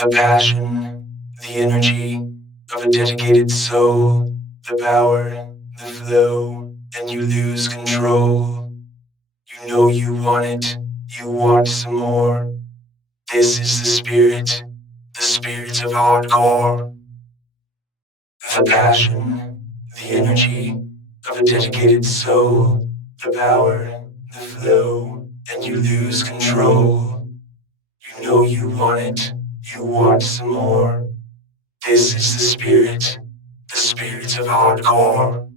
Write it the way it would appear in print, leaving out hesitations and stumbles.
The passion, the energy of a dedicated soul, the power, the flow, and you lose control. You know you want it, you want some more. This is the spirit of hardcore. The passion, the energy of a dedicated soul, the power, the flow, and you lose control. You know you want it, you want some more. This is the spirit of hardcore.